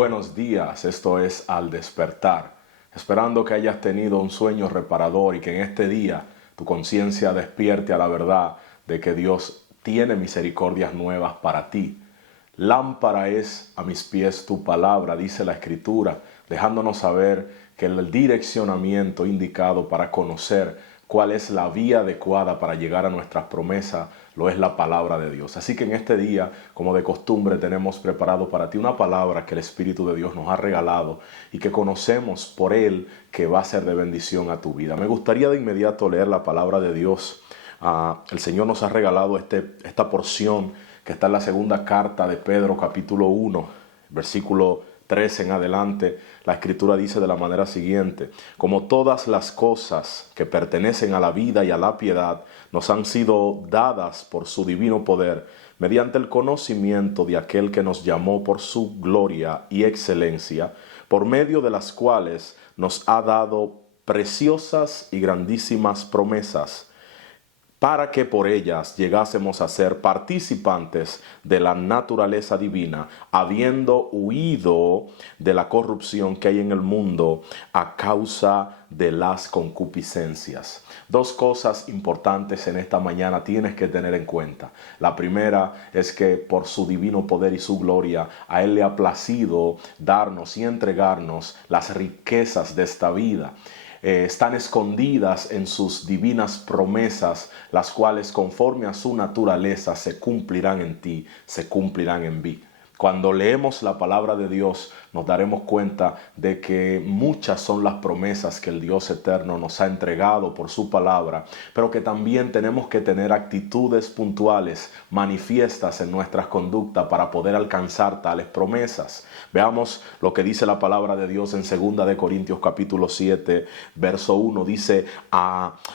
Buenos días, esto es Al Despertar, esperando que hayas tenido un sueño reparador y que en este día tu conciencia despierte a la verdad de que Dios tiene misericordias nuevas para ti. Lámpara es a mis pies tu palabra, dice la Escritura, dejándonos saber que el direccionamiento indicado para conocer cuál es la vía adecuada para llegar a nuestras promesas, lo es la palabra de Dios. Así que en este día, como de costumbre, tenemos preparado para ti una palabra que el Espíritu de Dios nos ha regalado y que conocemos por Él que va a ser de bendición a tu vida. Me gustaría de inmediato leer la palabra de Dios. El Señor nos ha regalado esta porción que está en la segunda carta de Pedro, capítulo 1, versículo 13 en adelante. La Escritura dice de la manera siguiente: como todas las cosas que pertenecen a la vida y a la piedad nos han sido dadas por su divino poder, mediante el conocimiento de aquel que nos llamó por su gloria y excelencia, por medio de las cuales nos ha dado preciosas y grandísimas promesas, para que por ellas llegásemos a ser participantes de la naturaleza divina, habiendo huido de la corrupción que hay en el mundo a causa de las concupiscencias. Dos cosas importantes en esta mañana tienes que tener en cuenta. La primera es que por su divino poder y su gloria, a Él le ha placido darnos y entregarnos las riquezas de esta vida. Están escondidas en sus divinas promesas, las cuales conforme a su naturaleza se cumplirán en ti, se cumplirán en mí. Cuando leemos la palabra de Dios, nos daremos cuenta de que muchas son las promesas que el Dios eterno nos ha entregado por su palabra, pero que también tenemos que tener actitudes puntuales, manifiestas en nuestras conductas para poder alcanzar tales promesas. Veamos lo que dice la palabra de Dios en 2 de Corintios capítulo 7, verso 1. Dice: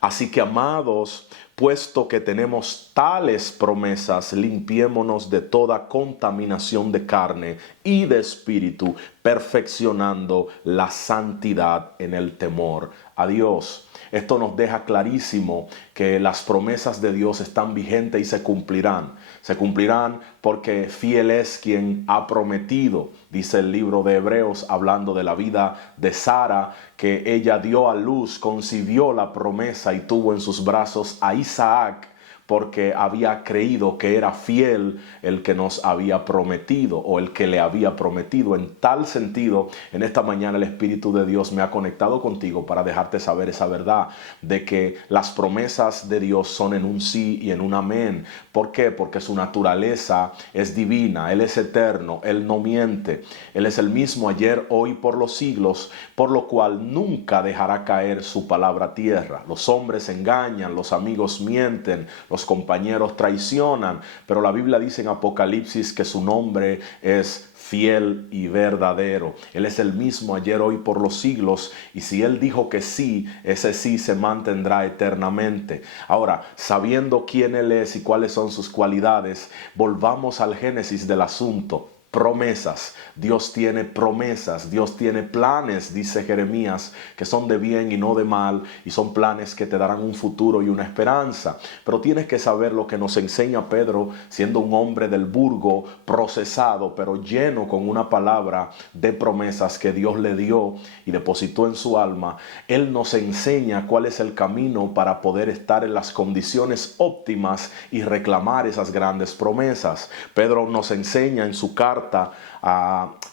así que, amados, puesto que tenemos tales promesas, limpiémonos de toda contaminación de carne y de espíritu, perfeccionando la santidad en el temor a Dios. Esto nos deja clarísimo que las promesas de Dios están vigentes y se cumplirán. Se cumplirán porque fiel es quien ha prometido. Dice el libro de Hebreos, hablando de la vida de Sara, que ella dio a luz, concibió la promesa y tuvo en sus brazos a Isaac, porque había creído que era fiel el que nos había prometido o el que le había prometido. En tal sentido, en esta mañana el Espíritu de Dios me ha conectado contigo para dejarte saber esa verdad de que las promesas de Dios son en un sí y en un amén. ¿Por qué? Porque su naturaleza es divina, Él es eterno, Él no miente. Él es el mismo ayer, hoy, por los siglos, por lo cual nunca dejará caer su palabra a tierra. Los hombres engañan, los amigos mienten, los compañeros traicionan, pero la Biblia dice en Apocalipsis que su nombre es fiel y verdadero. Él es el mismo ayer, hoy, por los siglos, y si Él dijo que sí, ese sí se mantendrá eternamente. Ahora, sabiendo quién Él es y cuáles son sus cualidades, volvamos al génesis del asunto. Promesas. Dios tiene promesas, Dios tiene planes, dice Jeremías, que son de bien y no de mal, y son planes que te darán un futuro y una esperanza. Pero tienes que saber lo que nos enseña Pedro, siendo un hombre del burgo, procesado, pero lleno con una palabra de promesas que Dios le dio y depositó en su alma. Él nos enseña cuál es el camino para poder estar en las condiciones óptimas y reclamar esas grandes promesas. Pedro nos enseña en su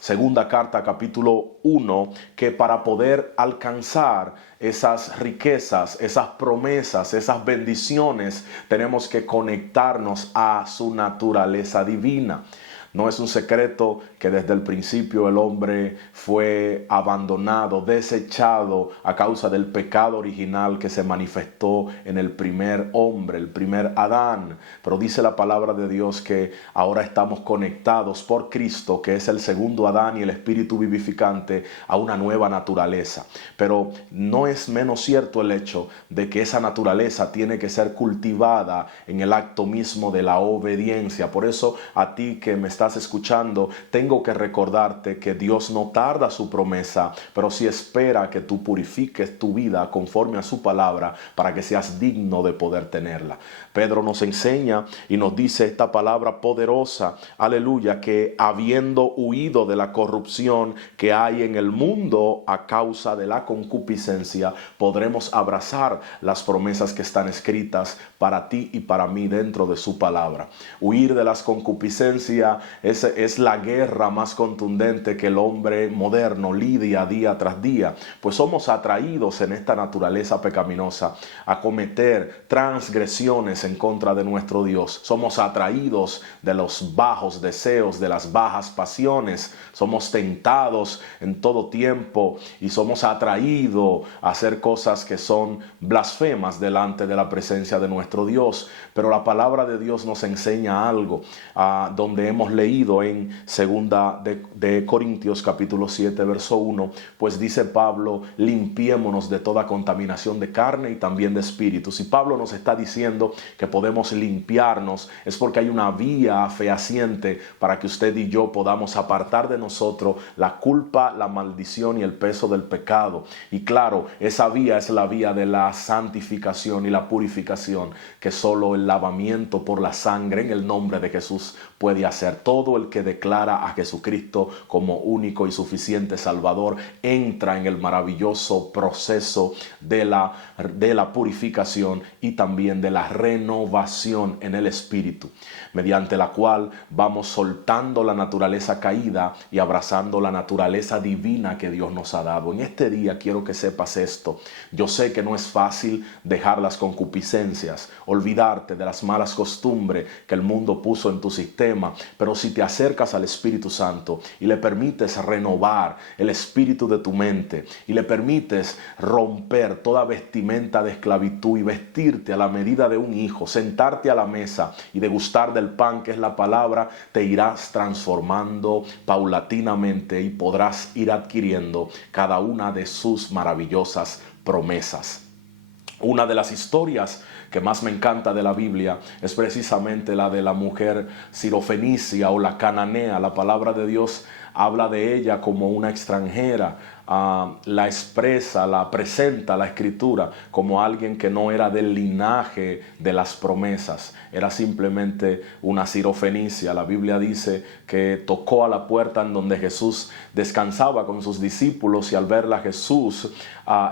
segunda carta, capítulo 1, que para poder alcanzar esas riquezas, esas promesas, esas bendiciones, tenemos que conectarnos a su naturaleza divina. No es un secreto que desde el principio el hombre fue abandonado, desechado a causa del pecado original que se manifestó en el primer hombre, el primer Adán. Pero dice la palabra de Dios que ahora estamos conectados por Cristo, que es el segundo Adán y el Espíritu vivificante, a una nueva naturaleza. Pero no es menos cierto el hecho de que esa naturaleza tiene que ser cultivada en el acto mismo de la obediencia. Por eso a ti que me estás estás escuchando, tengo que recordarte que Dios no tarda su promesa, pero sí espera que tú purifiques tu vida conforme a su palabra para que seas digno de poder tenerla. Pedro nos enseña y nos dice esta palabra poderosa, aleluya, que habiendo huido de la corrupción que hay en el mundo a causa de la concupiscencia, podremos abrazar las promesas que están escritas para ti y para mí dentro de su palabra. Huir de las concupiscencias es la guerra más contundente que el hombre moderno lidia día tras día, pues somos atraídos en esta naturaleza pecaminosa a cometer transgresiones en contra de nuestro Dios. Somos atraídos de los bajos deseos, de las bajas pasiones. Somos tentados en todo tiempo y somos atraídos a hacer cosas que son blasfemas delante de la presencia de nuestro Dios. Pero la palabra de Dios nos enseña algo, donde hemos leído en segunda de Corintios capítulo 7 verso 1, pues dice Pablo, limpiémonos de toda contaminación de carne y también de espíritu. Si Pablo nos está diciendo que podemos limpiarnos, es porque hay una vía fehaciente para que usted y yo podamos apartar de nosotros la culpa, la maldición y el peso del pecado. Y claro, esa vía es la vía de la santificación y la purificación que solo el lavamiento por la sangre en el nombre de Jesús puede hacer. Todo el que declara a Jesucristo como único y suficiente Salvador entra en el maravilloso proceso de la purificación y también de la renovación en el espíritu, mediante la cual vamos soltando la naturaleza caída y abrazando la naturaleza divina que Dios nos ha dado. En este día quiero que sepas esto. Yo sé que no es fácil dejar las concupiscencias, olvidarte de las malas costumbres que el mundo puso en tu sistema, pero si te acercas al Espíritu Santo y le permites renovar el espíritu de tu mente y le permites romper toda vestimenta de esclavitud y vestirte a la medida de un hijo, sentarte a la mesa y degustar del pan que es la palabra, te irás transformando paulatinamente y podrás ir adquiriendo cada una de sus maravillosas promesas. Una de las historias que más me encanta de la Biblia es precisamente la de la mujer sirofenicia o la cananea. La palabra de Dios habla de ella como una extranjera, la expresa, la presenta la Escritura como alguien que no era del linaje de las promesas, era simplemente una sirofenicia. La Biblia dice que tocó a la puerta en donde Jesús descansaba con sus discípulos y al verla Jesús,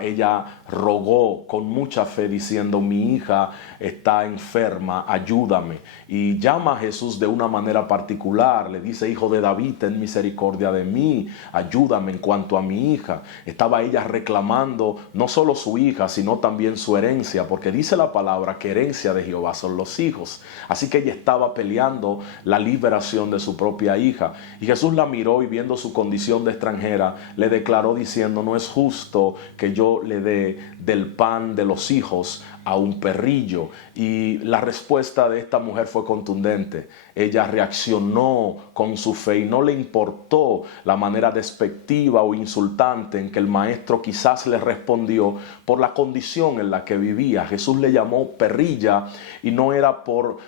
ella rogó con mucha fe diciendo, mi hija está enferma, ayúdame. Y llama a Jesús de una manera particular, le dice, hijo de David, ten misericordia de mí, ayúdame en cuanto a mi hija. Estaba ella reclamando no solo su hija, sino también su herencia, porque dice la palabra que herencia de Jehová son los hijos. Así que ella estaba peleando la liberación de su propia hija. Y Jesús la miró y viendo su condición de extranjera, le declaró diciendo, no es justo que yo le dé del pan de los hijos a un perrillo. Y la respuesta de esta mujer fue contundente. Ella reaccionó con su fe y no le importó la manera despectiva o insultante en que el maestro quizás le respondió por la condición en la que vivía. Jesús le llamó perrilla y no era por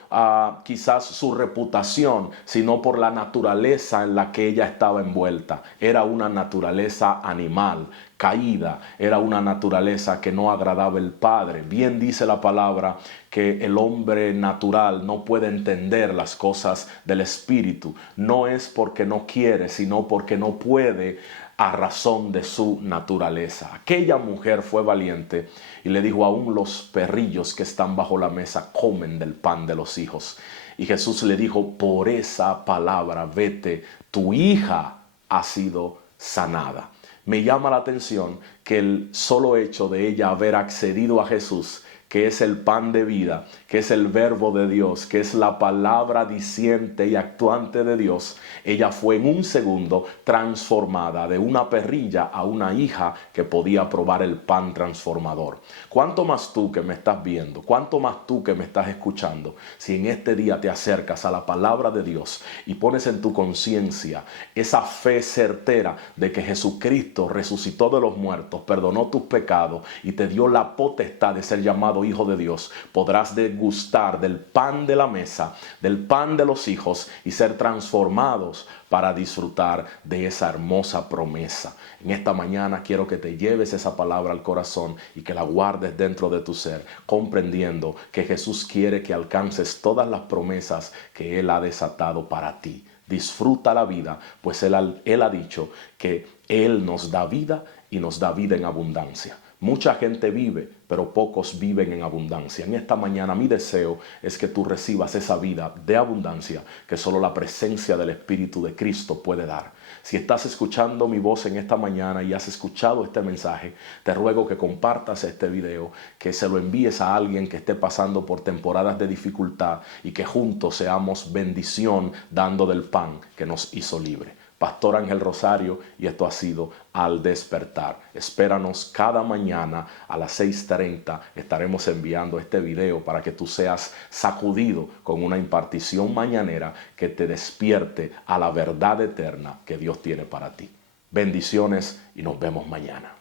quizás su reputación, sino por la naturaleza en la que ella estaba envuelta. Era una naturaleza animal, caída, era una naturaleza que no agradaba al Padre. Bien dice la palabra que el hombre natural no puede entender las cosas del Espíritu. No es porque no quiere, sino porque no puede a razón de su naturaleza. Aquella mujer fue valiente y le dijo, aún los perrillos que están bajo la mesa comen del pan de los hijos. Y Jesús le dijo, por esa palabra, vete, tu hija ha sido sanada. Me llama la atención que el solo hecho de ella haber accedido a Jesús, que es el pan de vida, que es el verbo de Dios, que es la palabra diciente y actuante de Dios, ella fue en un segundo transformada de una perrilla a una hija que podía probar el pan transformador. ¿Cuánto más tú que me estás viendo? ¿Cuánto más tú que me estás escuchando? Si en este día te acercas a la palabra de Dios y pones en tu conciencia esa fe certera de que Jesucristo resucitó de los muertos, perdonó tus pecados y te dio la potestad de ser llamado amado hijo de Dios, podrás degustar del pan de la mesa, del pan de los hijos y ser transformados para disfrutar de esa hermosa promesa. En esta mañana quiero que te lleves esa palabra al corazón y que la guardes dentro de tu ser, comprendiendo que Jesús quiere que alcances todas las promesas que Él ha desatado para ti. Disfruta la vida, pues Él ha dicho que Él nos da vida y nos da vida en abundancia. Mucha gente vive, pero pocos viven en abundancia. En esta mañana mi deseo es que tú recibas esa vida de abundancia que solo la presencia del Espíritu de Cristo puede dar. Si estás escuchando mi voz en esta mañana y has escuchado este mensaje, te ruego que compartas este video, que se lo envíes a alguien que esté pasando por temporadas de dificultad y que juntos seamos bendición dando del pan que nos hizo libre. Pastor Ángel Rosario, y esto ha sido Al Despertar. Espéranos cada mañana a las 6:30. Estaremos enviando este video para que tú seas sacudido con una impartición mañanera que te despierte a la verdad eterna que Dios tiene para ti. Bendiciones y nos vemos mañana.